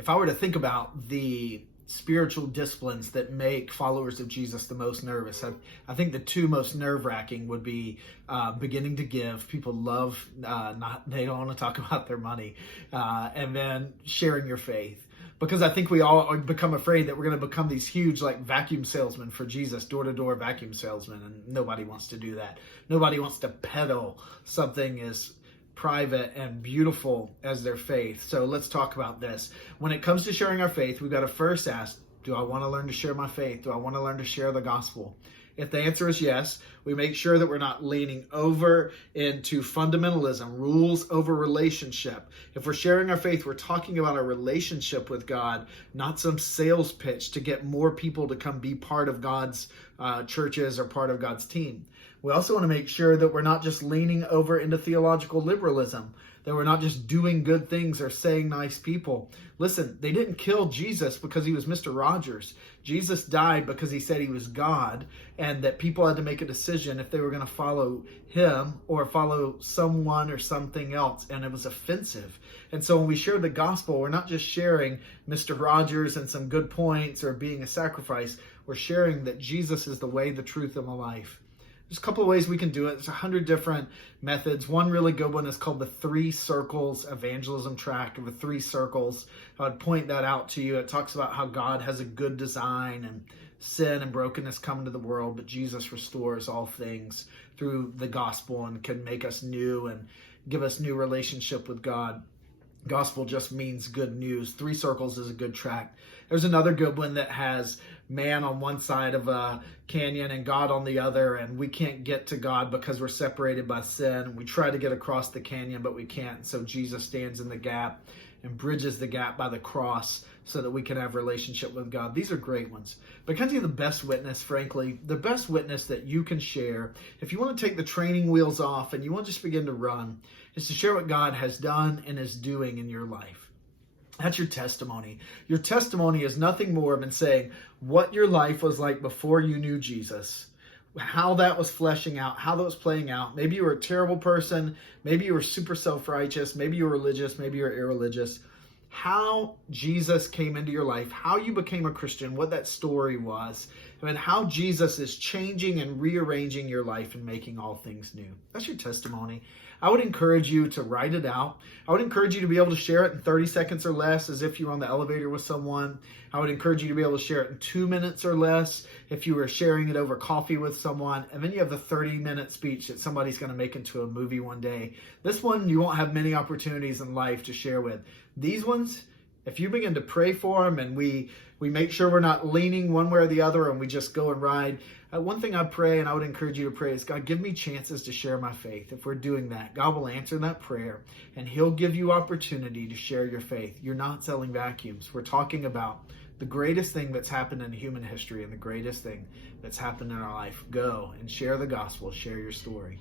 if I were to think about the spiritual disciplines that make followers of Jesus the most nervous, I think the two most nerve-wracking would be beginning to give. People love they don't want to talk about their money, and then sharing your faith. Because I think we all become afraid that we're going to become these huge like vacuum salesmen for Jesus, door-to-door vacuum salesmen, and nobody wants to do that. Nobody wants to peddle something as private and beautiful as their faith. So let's talk about this. When it comes to sharing our faith, we've got to first ask, do I want to learn to share my faith? Do I want to learn to share the gospel? If the answer is yes, we make sure that we're not leaning over into fundamentalism, rules over relationship. If we're sharing our faith, we're talking about our relationship with God, not some sales pitch to get more people to come be part of God's churches or part of God's team. We also want to make sure that we're not just leaning over into theological liberalism, that we're not just doing good things or saying nice people. Listen, they didn't kill Jesus because he was Mr. Rogers. Jesus died because he said he was God, and that people had to make a decision if they were going to follow him or follow someone or something else, and it was offensive. And so when we share the gospel, we're not just sharing Mr. Rogers and some good points or being a sacrifice. We're sharing that Jesus is the way, the truth, and the life. There's a couple of ways we can do it. There's 100 different methods. One really good one is called the 3 Circles Evangelism Tract, or the 3 Circles. I would point that out to you. It talks about how God has a good design and sin and brokenness come into the world, but Jesus restores all things through the gospel and can make us new and give us new relationship with God. Gospel just means good news. 3 Circles is a good tract. There's another good one that has man on one side of a canyon and God on the other, and we can't get to God because we're separated by sin. We try to get across the canyon, but we can't. So Jesus stands in the gap and bridges the gap by the cross so that we can have relationship with God. These are great ones. But can I tell you the best witness, frankly, the best witness that you can share, if you want to take the training wheels off and you want to just begin to run, is to share what God has done and is doing in your life. That's your testimony. Your testimony is nothing more than saying what your life was like before you knew Jesus, how that was fleshing out, how that was playing out. Maybe you were a terrible person. Maybe you were super self-righteous. Maybe you were religious. Maybe you're irreligious. How Jesus came into your life, how you became a Christian, what that story was, and how Jesus is changing and rearranging your life and making all things new. That's your testimony. I would encourage you to write it out. I would encourage you to be able to share it in 30 seconds or less as if you were on the elevator with someone. I would encourage you to be able to share it in 2 minutes or less if you were sharing it over coffee with someone. And then you have the 30-minute speech that somebody's going to make into a movie one day. This one you won't have many opportunities in life to share with. These ones, if you begin to pray for them and we make sure we're not leaning one way or the other and we just go and ride, one thing I pray, and I would encourage you to pray, is God, give me chances to share my faith. If we're doing that, God will answer that prayer and he'll give you opportunity to share your faith. You're not selling vacuums. We're talking about the greatest thing that's happened in human history and the greatest thing that's happened in our life. Go and share the gospel, share your story.